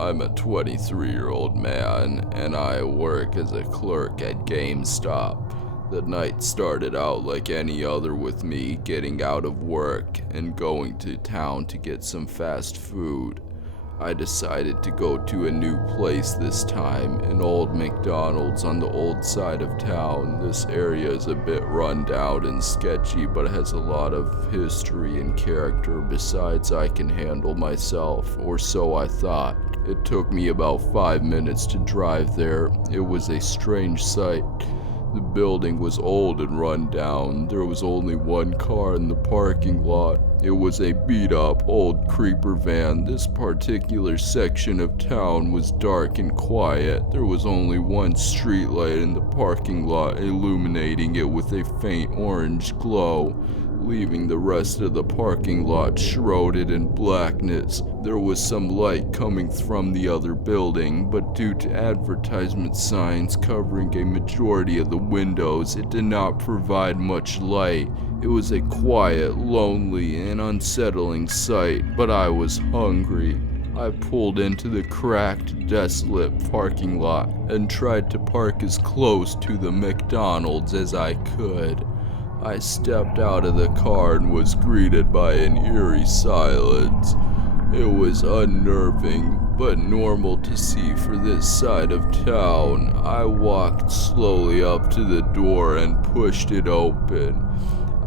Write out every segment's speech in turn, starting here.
I'm a 23-year-old man, and I work as a clerk at GameStop. The night started out like any other with me getting out of work and going to town to get some fast food. I decided to go to a new place this time, an old Mcdonald's on the old side of town. This area is a bit run down and sketchy, but it has a lot of history and character. Besides, I can handle myself, or so I thought. It took me about 5 minutes to drive there. It was a strange sight. The building was old and run down. There was only one car in the parking lot. It was a beat-up old creeper van. This particular section of town was dark and quiet. There was only one streetlight in the parking lot, illuminating it with a faint orange glow, leaving the rest of the parking lot shrouded in blackness. There was some light coming from the other building, but due to advertisement signs covering a majority of the windows, it did not provide much light. It was a quiet, lonely, and unsettling sight, but I was hungry. I pulled into the cracked, desolate parking lot and tried to park as close to the McDonald's as I could. I stepped out of the car and was greeted by an eerie silence. It was unnerving, but normal to see for this side of town. I walked slowly up to the door and pushed it open.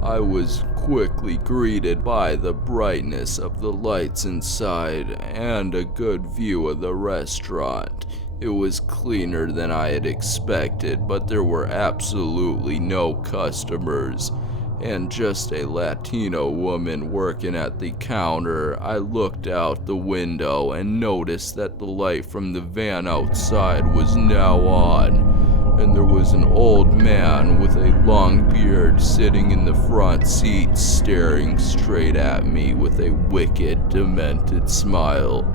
I was quickly greeted by the brightness of the lights inside and a good view of the restaurant. It was cleaner than I had expected, but there were absolutely no customers, and just a Latino woman working at the counter. I looked out the window and noticed that the light from the van outside was now on, and there was an old man with a long beard sitting in the front seat staring straight at me with a wicked, demented smile.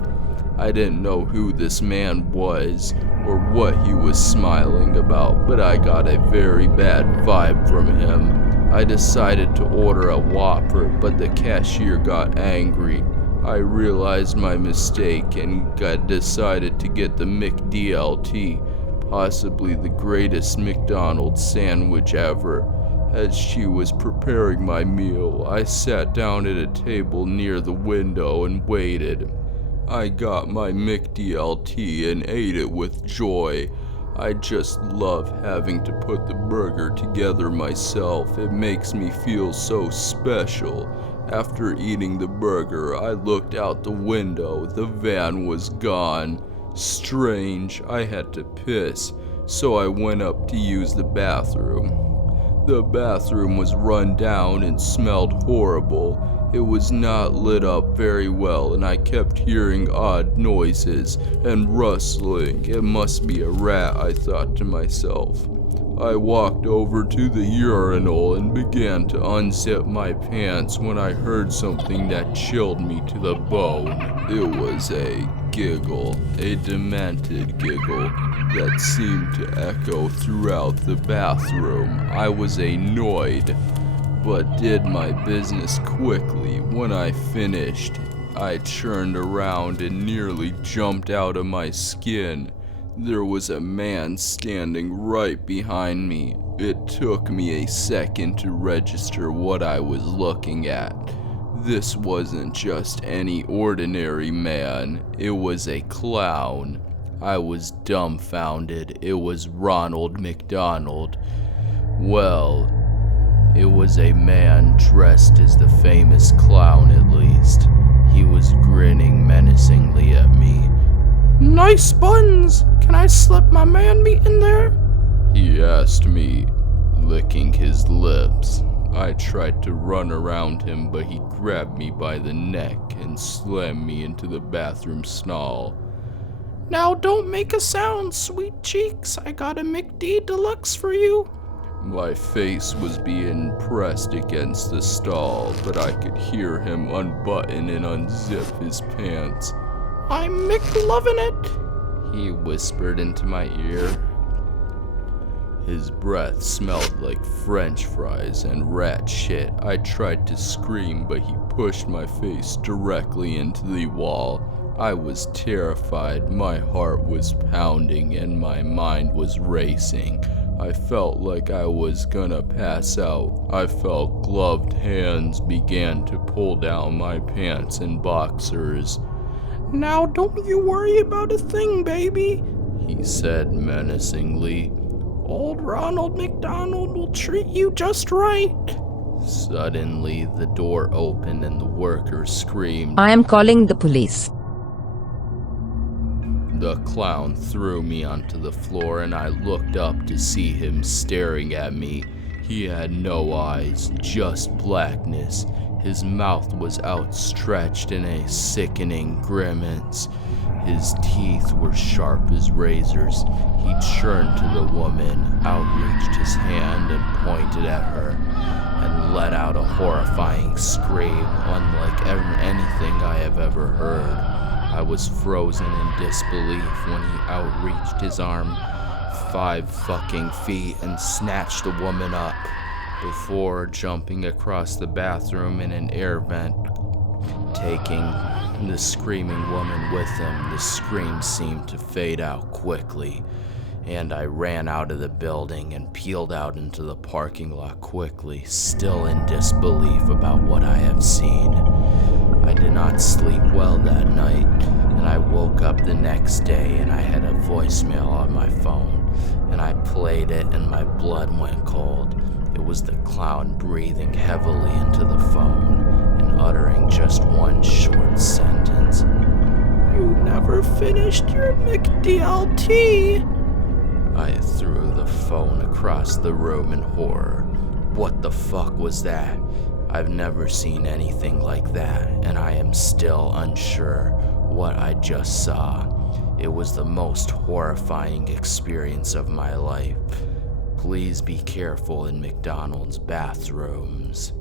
I didn't know who this man was or what he was smiling about, but I got a very bad vibe from him. I decided to order a Whopper, but the cashier got angry. I realized my mistake and decided to get the McDLT, possibly the greatest McDonald's sandwich ever. As she was preparing my meal, I sat down at a table near the window and waited. I got my McDLT and ate it with joy. I just love having to put the burger together myself. It makes me feel so special. After eating the burger, I looked out the window. The van was gone. Strange, I had to piss, so I went up to use the bathroom. The bathroom was run down and smelled horrible. It was not lit up very well, and I kept hearing odd noises and rustling. It must be a rat, I thought to myself. I walked over to the urinal and began to unzip my pants when I heard something that chilled me to the bone. It was a giggle, a demented giggle that seemed to echo throughout the bathroom. I was annoyed, but did my business quickly. When I finished, I turned around and nearly jumped out of my skin. There was a man standing right behind me. It took me a second to register what I was looking at. This wasn't just any ordinary man. It was a clown. I was dumbfounded. It was Ronald McDonald. Well, it was a man dressed as the famous clown, at least. He was grinning menacingly at me. "Nice buns! Can I slip my man meat in there?" He asked me, licking his lips. I tried to run around him, but he grabbed me by the neck and slammed me into the bathroom stall. "Now don't make a sound, sweet cheeks. I got a McD Deluxe for you." My face was being pressed against the stall, but I could hear him unbutton and unzip his pants. "I'm McLovin' it," he whispered into my ear. His breath smelled like French fries and rat shit. I tried to scream, but he pushed my face directly into the wall. I was terrified, my heart was pounding, and my mind was racing. I felt like I was gonna pass out. I felt gloved hands began to pull down my pants and boxers. Now don't you worry about a thing, baby, he said menacingly. Old Ronald McDonald will treat you just right. Suddenly, the door opened and the worker screamed. I am calling the police. The clown threw me onto the floor and I looked up to see him staring at me. He had no eyes, just blackness. His mouth was outstretched in a sickening grimace. His teeth were sharp as razors. He turned to the woman, outreached his hand and pointed at her, and let out a horrifying scream unlike anything I have ever heard. I was frozen in disbelief when he outreached his arm 5 fucking feet and snatched the woman up before jumping across the bathroom in an air vent, taking the screaming woman with him. The scream seemed to fade out quickly, and I ran out of the building and peeled out into the parking lot quickly, still in disbelief about what I have seen. I did not sleep well that night, and I woke up the next day and I had a voicemail on my phone, and I played it and my blood went cold. It was the clown breathing heavily into the phone and uttering just one short sentence. You never finished your McDLT. I threw the phone across the room in horror. What the fuck was that? I've never seen anything like that, and I am still unsure what I just saw. It was the most horrifying experience of my life. Please be careful in McDonald's bathrooms.